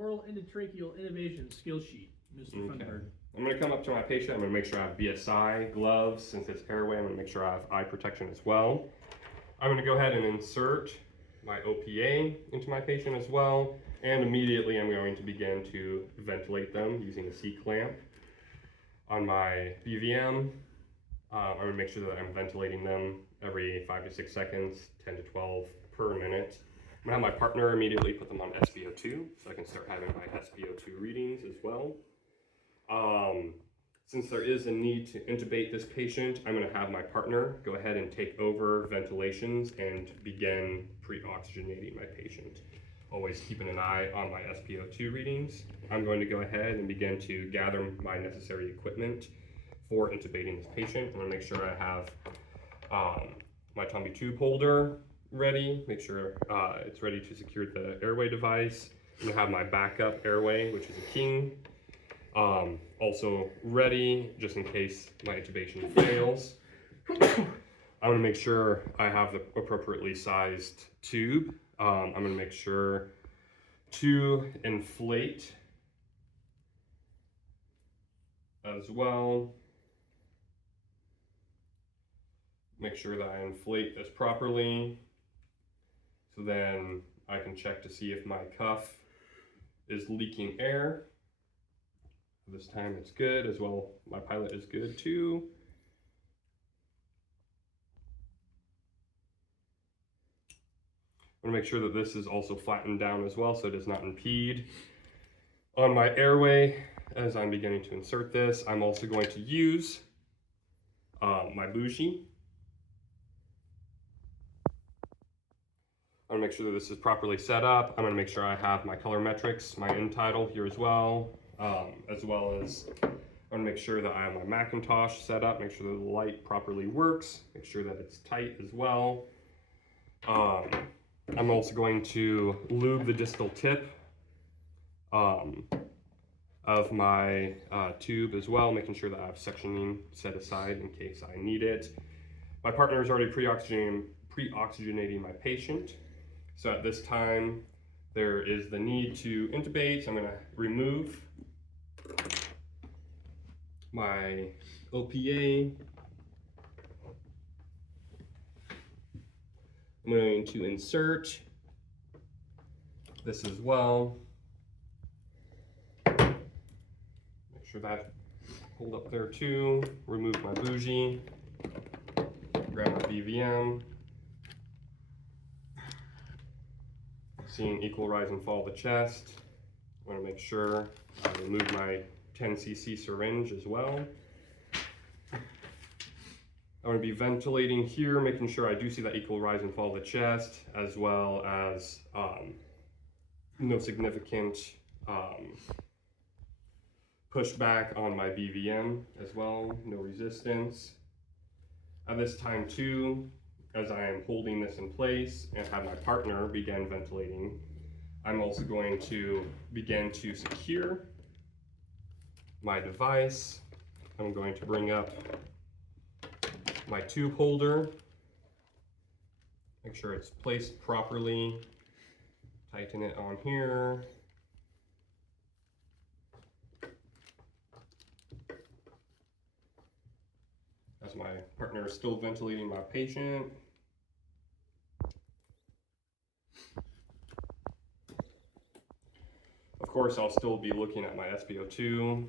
oral endotracheal intubation skill sheet, Mr. Funberg. I'm going to come up to my patient. I'm going to make sure I have BSI, gloves. Since it's airway, I'm going to make sure I have eye protection as well. I'm going to go ahead and insert my OPA into my patient as well. And immediately I'm going to begin to ventilate them using a C-clamp. On my BVM, I'm going to make sure that I'm ventilating them every 5 to 6 seconds, 10 to 12 per minute. I'm going to have my partner immediately put them on SpO2, so I can start having my SpO2 readings as well. Since there is a need to intubate this patient, I'm going to have my partner go ahead and take over ventilations and begin pre-oxygenating my patient. Always keeping an eye on my SpO2 readings. I'm going to go ahead and begin to gather my necessary equipment for intubating this patient. I'm going to make sure I have my tummy tube holder ready, make sure it's ready to secure the airway device. I'm going to have my backup airway, which is a king, also ready just in case my intubation fails. I'm going to make sure I have the appropriately sized tube. I'm going to make sure to inflate as well. Make sure that I inflate this properly, so then I can check to see if my cuff is leaking air. This time it's good as well. My pilot is good too. I'm going to make sure that this is also flattened down as well so it does not impede on my airway as I'm beginning to insert this. I'm also going to use my bougie. I'm going to make sure that this is properly set up. I'm going to make sure I have my color metrics, my end title here as well as I'm going to make sure that I have my Macintosh set up, make sure that the light properly works, make sure that it's tight as well. I'm also going to lube the distal tip of my tube as well, making sure that I have sectioning set aside in case I need it. My partner is already pre-oxygenating my patient. So at this time, there is the need to intubate. So I'm going to remove my OPA. I'm going to insert this as well. Make sure that hold up there too. Remove my bougie. Grab my BVM. Seeing equal rise and fall of the chest. I want to make sure I remove my 10 cc syringe as well. I'm going to be ventilating here, making sure I do see that equal rise and fall of the chest, as well as no significant pushback on my BVM as well, no resistance. At this time too, as I am holding this in place and have my partner begin ventilating, I'm also going to begin to secure my device. I'm going to bring up my tube holder, make sure it's placed properly, tighten it on here. As my partner is still ventilating my patient. Of course, I'll still be looking at my SpO2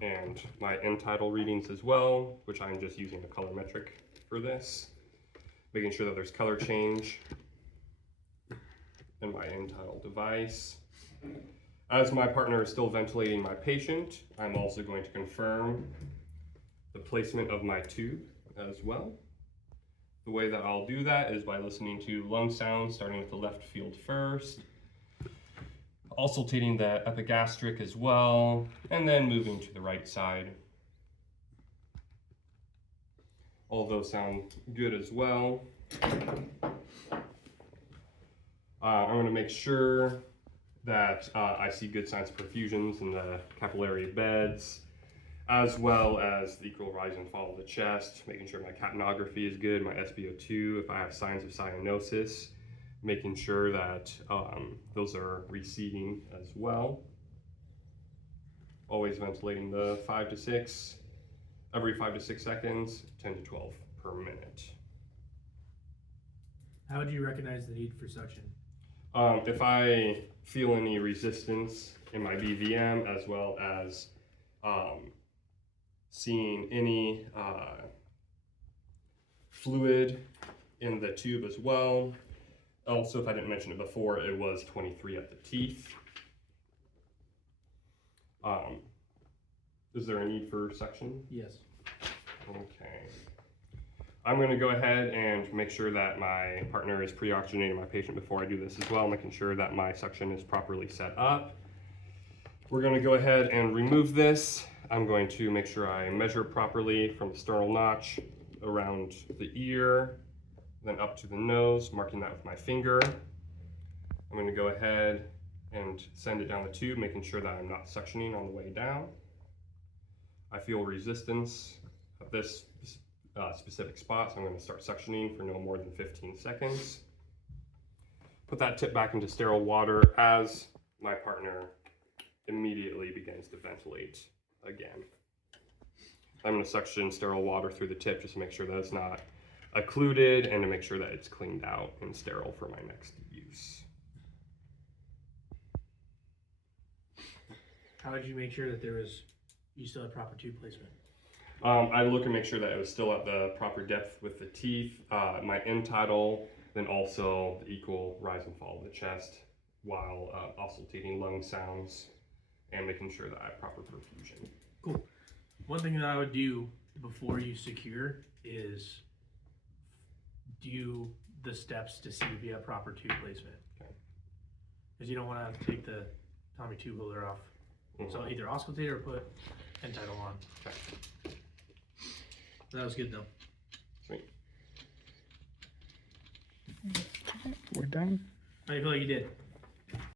and my end tidal readings as well, which I'm just using a color metric for this, making sure that there's color change in my end tidal device. As my partner is still ventilating my patient, I'm also going to confirm the placement of my tube as well. The way that I'll do that is by listening to lung sounds, starting with the left field first, auscultating the epigastric as well, and then moving to the right side. All those sound good as well. I'm going to make sure that I see good signs of perfusions in the capillary beds, as well as the equal rise and fall of the chest, making sure my capnography is good, my SpO2, if I have signs of cyanosis, making sure that those are receding as well. Always ventilating the 5 to 6, every 5 to 6 seconds, 10 to 12 per minute. How would you recognize the need for suction? If I feel any resistance in my BVM, as well as seeing any fluid in the tube as well. Also, if I didn't mention it before, it was 23 at the teeth. Is there a need for suction? Yes. Okay. I'm going to go ahead and make sure that my partner is pre-oxygenating my patient before I do this as well, making sure that my suction is properly set up. We're going to go ahead and remove this. I'm going to make sure I measure properly from the sternal notch around the ear, then up to the nose, marking that with my finger. I'm going to go ahead and send it down the tube, making sure that I'm not suctioning on the way down. I feel resistance at this specific spot, so I'm going to start suctioning for no more than 15 seconds. Put that tip back into sterile water as my partner immediately begins to ventilate again. I'm going to suction sterile water through the tip just to make sure that it's not occluded and to make sure that it's cleaned out and sterile for my next use. How did you make sure that you still had proper tube placement? I look and make sure that it was still at the proper depth with the teeth, my end tidal, then also the equal rise and fall of the chest while oscillating lung sounds and making sure that I have proper perfusion. Cool. One thing that I would do before you secure is do the steps to see if you have proper tube placement. Okay. Because you don't want to take the Tommy tube holder off. So either auscultate or put end tidal on. Okay. That was good though. Sweet. We're done. How do you feel like you did?